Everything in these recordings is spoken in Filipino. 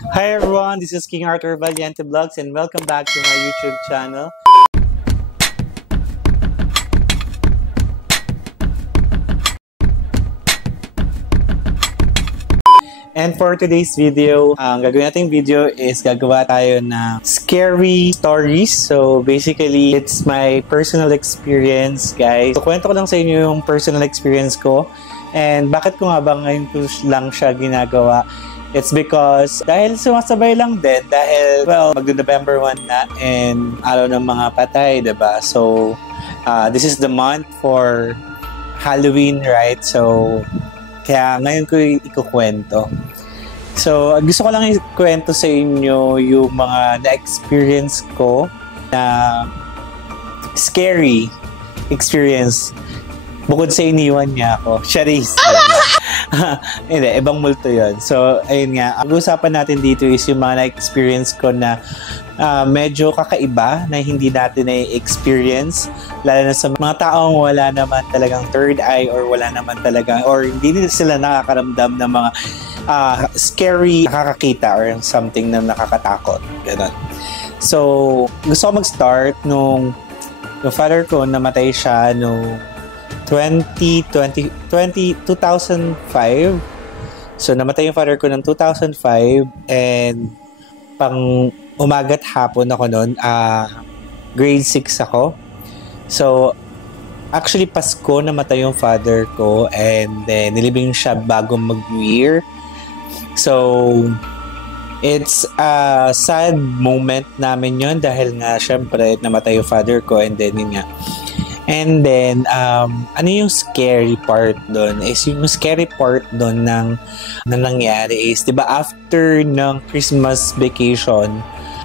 Hi everyone, this is King Arthur Valiente Vlogs and welcome back to my YouTube channel. And for today's video, ang gagawin nating video is gagawa tayo ng scary stories. So basically, it's my personal experience, guys. So kwento ko lang sa inyo yung personal experience ko. And bakit ko nga ba ngayon ko lang siya ginagawa? It's because dahil sumasabay lang din dahil, well, mag-November 1 na and araw ng mga patay, diba? So, this is the month for Halloween, right? So, kaya ngayon ko ikukwento. So, gusto ko lang ikwento sa inyo yung mga na-experience ko na scary experience bukod sa iniwan niya ako. Charis. Hindi, ibang multo yun. So, ayun nga. Ang usapan natin dito is yung mga na-experience ko na medyo kakaiba na hindi natin na-experience. Lalo na sa mga taong wala naman talagang third eye or wala naman talagang or hindi din sila nakakaramdam ng mga scary nakakakita or something na nakakatakot. Ganun. So, gusto ko mag-start nung father ko namatay siya nung 2005. So, namatay yung father ko ng 2005 and pang umaga't hapon ako noon, grade 6 ako. So, actually, Pasko namatay yung father ko and then nilibing siya bago mag-New Year. So, it's a sad moment namin yun dahil nga, syempre, namatay yung father ko and then yun nga. And then, ano yung scary part doon? Is yung scary part doon na nangyari is, di ba, after ng Christmas vacation,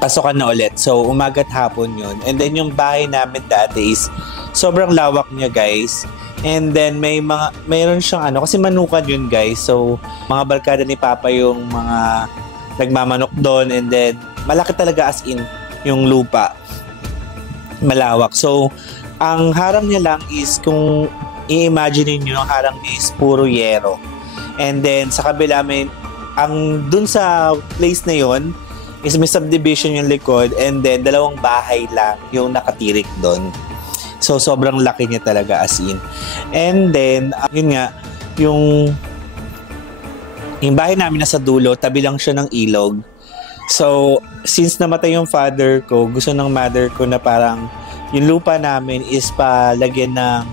pasokan na ulit. So, umaga't hapon yun. And then, yung bahay namin dati is, sobrang lawak niya, guys. And then, mayroon siyang kasi manukan yun, guys. So, mga barkada ni Papa yung mga nagmamanok doon. And then, malaki talaga as in yung lupa. Malawak. So, ang harang niya lang is kung i-imagine niyo ang harang niya is puro yero. And then sa kabila dun sa place na yon is may subdivision yung likod and then dalawang bahay lang yung nakatirik doon. So sobrang laki niya talaga as in. And then yun nga yung bahay namin nasa dulo, tabi lang siya ng ilog. So since namatay yung father ko, gusto ng mother ko na parang yung lupa namin is palagyan ng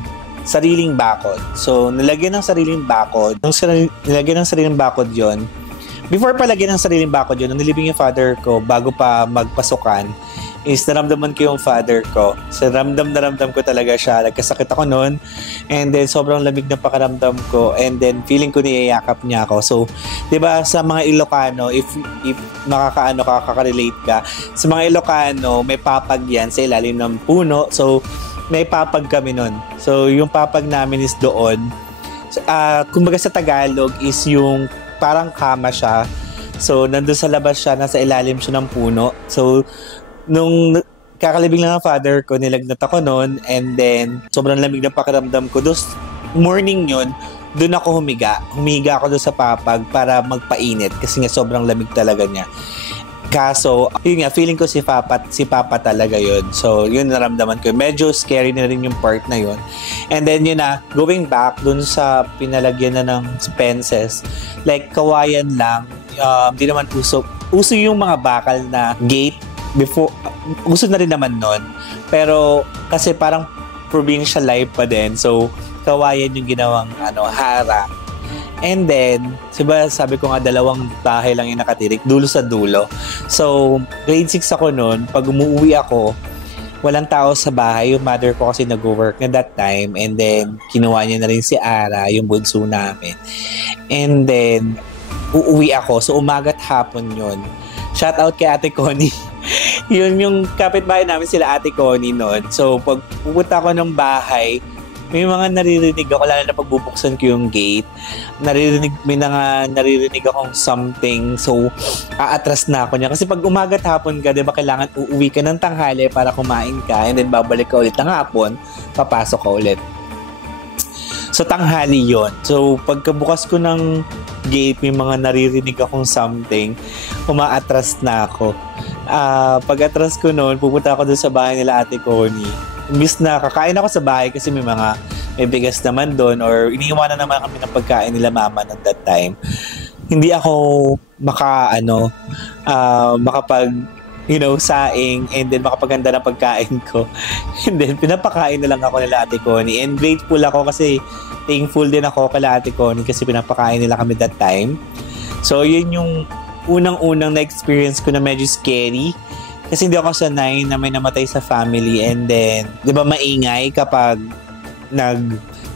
sariling bakod. So, nilagyan ng sariling bakod. Nung nilagyan ng sariling bakod yon, before palagyan ng sariling bakod yon, nung nilibing yung father ko, bago pa magpasukan, is naramdaman ko yung father ko. So, naramdam ko talaga siya. Nagkasakit ako noon. And then, sobrang lamig na pakaramdam ko. And then, feeling ko niyayakap niya ako. So, di ba sa mga Ilocano, if makaka-relate ka, sa mga Ilocano, may papag yan sa ilalim ng puno. So, may papag kami noon. So, yung papag namin is doon. So, kumbaga sa Tagalog is yung parang kama siya. So, nandun sa labas siya, nasa ilalim siya ng puno. So, nung kakalibing lang ng father ko, nilagnat ako noon and then sobrang lamig ng pakiramdam ko. Dos morning yun, doon ako humiga ako doon sa papag para magpainit kasi nga sobrang lamig talaga niya. Kaso, yun nga, feeling ko si Papa talaga yun. So, yun naramdaman ko. Medyo scary na rin yung part na yun. And then yun na, going back dun sa pinalagyan na ng fences, like kawayan lang, di naman uso yung mga bakal na gate. Before, gusto na rin naman nun. Pero, kasi parang provincial life pa din. So, kawayan yung ginawang harang. And then, sabi ko nga, dalawang bahay lang yung nakatirik, dulo sa dulo. So, grade 6 ako nun. Pag umuwi ako, walang tao sa bahay. Yung mother ko kasi nag-work na that time. And then, kinuha niya na rin si Ara, yung bunso namin. And then, uuwi ako. So, umaga't hapon yun. Shout out kay Ate Connie. Yun yung kapitbahay namin sila Ate Connie noon. So, pag pupunta ako ng bahay, may mga naririnig ako, lalo na pagbubuksan ko yung gate. May naririnig akong something. So, aatras na ako niya. Kasi pag umaga't hapon ka, di ba, kailangan uuwi ka ng tanghali para kumain ka and then babalik ka ulit ng hapon, papasok ka ulit. So, tanghali yon. So, pagkabukas ko ng gate, may mga naririnig akong something. umaatras na ako. Pag-atras ko noon, pupunta ako doon sa bahay nila Ate Connie. Imbis na kakain ako sa bahay kasi may bigas naman doon or iniiwanan naman kami ng pagkain nila mama noon that time. Hindi ako makapag saing and then makapaganda ng pagkain ko. And then pinapakain na lang ako nila Ate Connie. And grateful ako kasi thankful din ako kala Ate Connie kasi pinapakain nila kami that time. So yun yung unang-unang na-experience ko na medyo scary. Kasi hindi ako sanay na may namatay sa family and then, di ba maingay kapag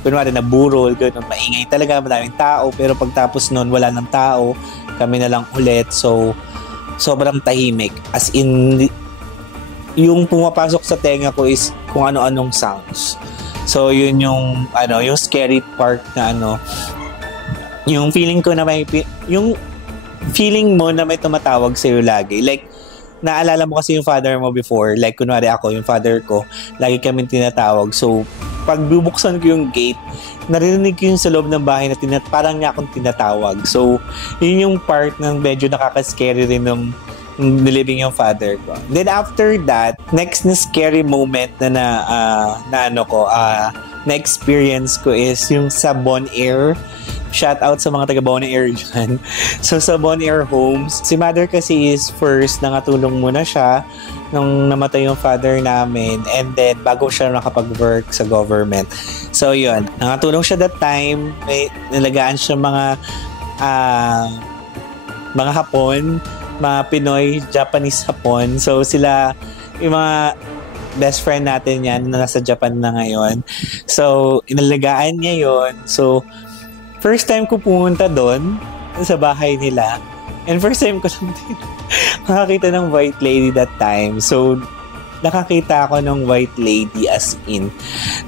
kunwari naburol, ganun, maingay talaga, maraming tao, pero pagtapos nun, wala ng tao, kami na lang ulit, so, sobrang tahimik. As in, yung pumapasok sa tenga ko is kung ano-anong sounds. So, yun yung scary part na yung feeling ko na yung feeling mo na may tumatawag sa'yo lagi. Like, naalala mo kasi yung father mo before, like kunwari ako, yung father ko, lagi kami tinatawag. So, pag bubuksan ko yung gate, narinig ko yung sa loob ng bahay na parang niya akong tinatawag. So, yun yung part ng medyo nakaka-scary rin ng nilibing yung father ko. Then after that, next na scary moment na-experience ko is yung sa Bon Air. Shout out sa mga taga Bon Air dyan. So sa Bon Air Homes, si mother kasi is first nangatulong muna siya nung namatay yung father namin and then bago siya nakapag-work sa government. So yun, nangatulong siya that time. May nalagaan siya mga Hapon, mga Pinoy, Japanese Hapon. So sila yung mga best friend natin yan na nasa Japan na ngayon. So inalagaan niya yun. So first time ko pumunta doon sa bahay nila. And first time ko lang din makakita ng white lady that time. So, nakakita ako ng white lady as in.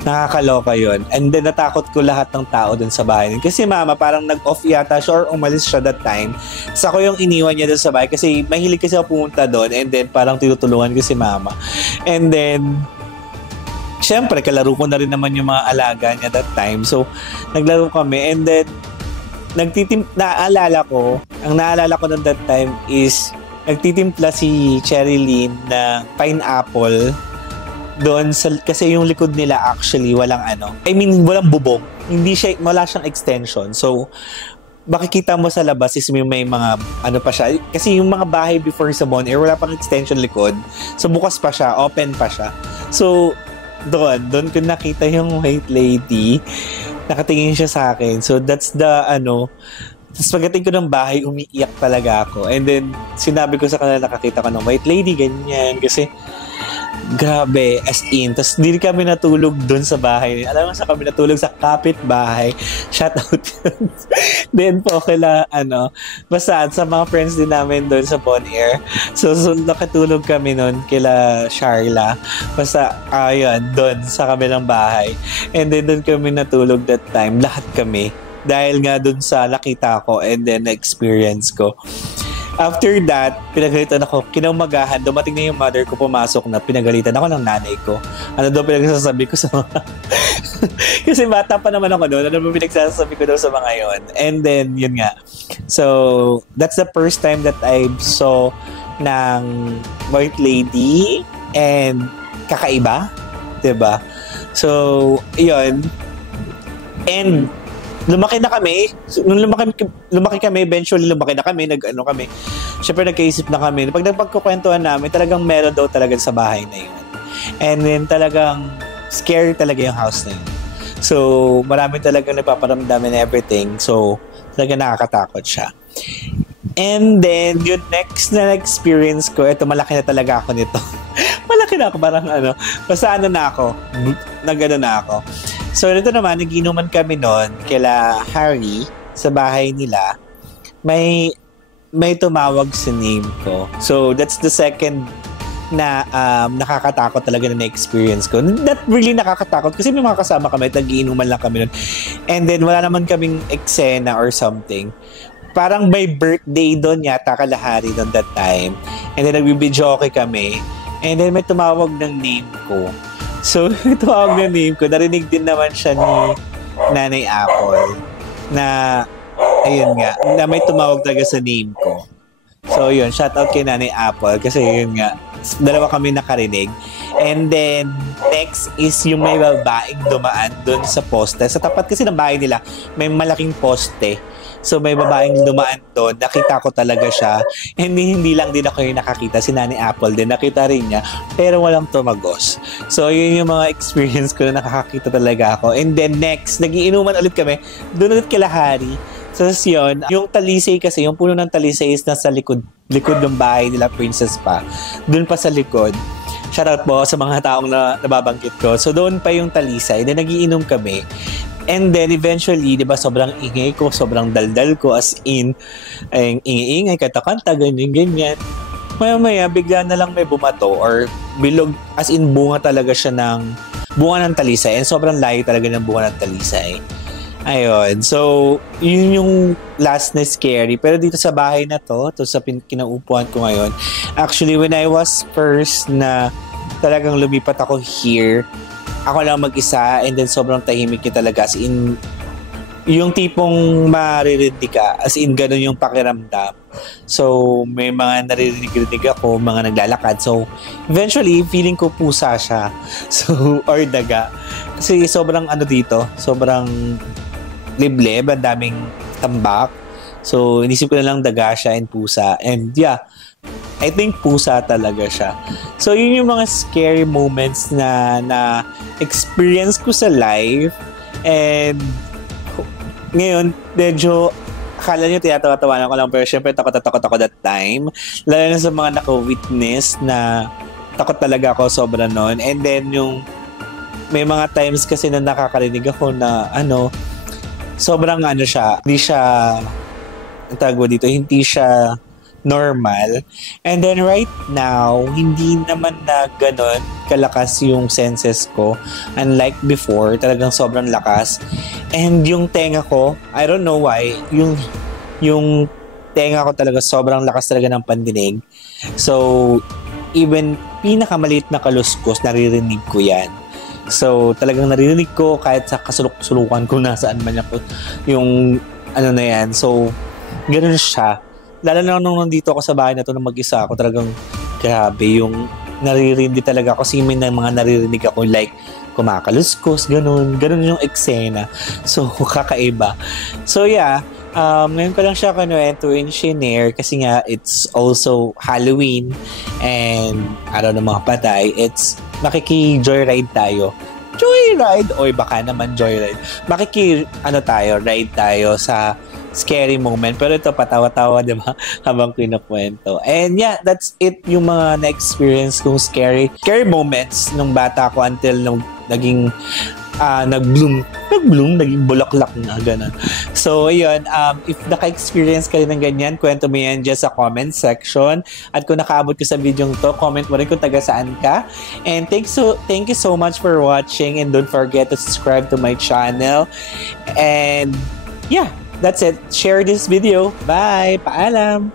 Nakakaloka yon. And then, natakot ko lahat ng tao doon sa bahay. Kasi mama, parang nag-off yata siya or umalis siya that time. So, ako yung iniwan niya doon sa bahay. Kasi mahilig kasi ako pumunta doon. And then, parang tinutulungan ko si mama. And then, syempre, kalaro ko na rin naman yung mga alaga niya that time. So, naglaro kami. And then, naalala ko noon that time is, nagtitimpla si Cherilyn na pineapple doon kasi yung likod nila actually walang walang bubong. Wala siyang extension. So, makikita mo sa labas is may mga pa siya. Kasi yung mga bahay before sa Bon Air, wala pang extension likod. So, bukas pa siya, open pa siya. So, doon ko nakita yung white lady, nakatingin siya sa akin. So that's the tapos pagdating ko ng bahay, umiiyak talaga ako. And then sinabi ko sa kanila, nakakita ko ng white lady, ganyan, kasi grabe, as in. Tapos hindi kami natulog doon sa bahay. Alam mo, sa kami natulog sa kapitbahay. Shout out. Then po basta sa mga friends din namin doon sa Bon Air. So nakatulog kami noon kila Sharla. Basta ayun, doon sa kabilang bahay. And then doon kami natulog that time, lahat kami. Dahil nga doon sa nakita ko and then na-experience ko. After that, pinagalitan ako. Kinaumagahan, dumating na yung mother ko, pumasok na, pinagalitan ako ng nanay ko. Ano daw pinagsasabi ko sa mga... Kasi bata pa naman ako doon. Ano ba pinagsasabi ko daw sa mga yon? And then, yun nga. So, that's the first time that I saw ng white lady and kakaiba. Diba? So, yun. And lumaki na kami. Nung lumaki kami, eventually lumaki na kami, kami. Syempre nagkaisip na kami. Pag nagpagkukwentuhan namin, talagang meron daw talaga sa bahay na yun. And then talagang scary talaga yung house na yun. So, marami talagang nagpaparamdam and everything. So, talagang nakakatakot siya. And then, yung next na experience ko, ito malaki na talaga ako nito. Malaki na ako, parang basta na ako. Na ako. So, ito naman, naginuman kami noon kila Harry sa bahay nila. May tumawag sa name ko. So, that's the second na nakakatakot talaga na experience ko. Not really nakakatakot kasi may mga kasama kami at nagiinuman lang kami noon. And then, wala naman kaming eksena or something. Parang may birthday doon yata kalahari doon that time. And then, nagbibidyo okay kami. And then, may tumawag ng name ko. So, tumawag na name ko. Narinig din naman siya ni Nanay Apple na, ayun nga, na may tumawag talaga sa name ko. So yun, shoutout kay Nanay Apple kasi yun nga, dalawa kami nakarinig. And then, next is yung may babaeng dumaan doon sa poste. Sa tapat kasi ng bahay nila, may malaking poste. So may babaeng dumaan doon, nakita ko talaga siya. And hindi lang din ako yung nakakita, si Nanay Apple din, nakita rin niya, pero walang tumagos. So yun yung mga experience ko na nakakita talaga ako. And then next, nagiinuman ulit kami, doon ulit kila Hari. So yun, yung talisay kasi, yung puno ng talisay is nasa likod ng bahay nila Princess pa. Doon pa sa likod. Shoutout po sa mga taong nababanggit ko. So doon pa yung talisay, then nagiinom kami. And then eventually, di ba, sobrang ingay ko, sobrang daldal ko, as in, ay ingay-ingay, kanta-kanta, ganyan. Maya-maya, bigla na lang may bumato or bilog, as in bunga talaga siya bunga ng talisay. And sobrang layo talaga ng bunga ng talisay. Ayun. So, yun yung last na scary. Pero dito sa bahay na to sa kinaupuan ko ngayon, actually, when I was first na talagang lumipat ako here, ako lang mag-isa, and then sobrang tahimik niya talaga. As in, yung tipong maririnig ka, as in, ganun yung pakiramdam. So, may mga naririnig ako, mga naglalakad. So, eventually, feeling ko pusa siya. So, or daga. Kasi sobrang dito, sobrang liblib, ang daming tambak. So, inisip ko na lang daga siya and pusa. And yeah, I think pusa talaga siya. So, yun yung mga scary moments na experience ko sa life. And ngayon, medyo akala nyo tinatawa-tawanan ko lang, pero syempre takot ako that time. Lalo na sa mga naka-witness na takot talaga ako sobra nun. And then yung may mga times kasi na nakakarinig ako na sobrang siya, hindi siya hindi siya normal. And then right now, hindi naman na ganon kalakas yung senses ko. Unlike before, talagang sobrang lakas. And yung tenga ko, I don't know why, yung tenga ko talaga sobrang lakas talaga ng pandinig. So, even pinakamaliit na kaluskos, naririnig ko yan. So, talagang naririnig ko kahit sa kasuluk-sulukan ko nasaan man ako yung na yan. So, ganoon siya. Lalo na nung nandito ako sa bahay na to na mag-isa ako, talagang grabe yung naririnig talaga ako. Kasi may mga naririnig ako like kumakaluskos, ganun yung eksena. So, kakaiba. So, yeah. Ngayon ko lang siya kinuwentuin, shinare kasi nga it's also Halloween and araw ng mga patay. It's makiki-joyride tayo. Joyride! O baka naman joyride. Ride tayo sa scary moment. Pero ito, patawa-tawa, di ba? Habang kinukwento. And yeah, that's it yung mga na-experience kong scary moments nung bata ko until nung naging nag-bloom, naging bulaklak na, gano'n. So, ayun, if naka-experience ka rin ng ganyan, kwento mo yan dyan sa comment section. At kung nakaabot ka sa video to, comment mo rin kung taga saan ka. And thank you so much for watching, and don't forget to subscribe to my channel. And yeah, that's it. Share this video. Bye! Paalam!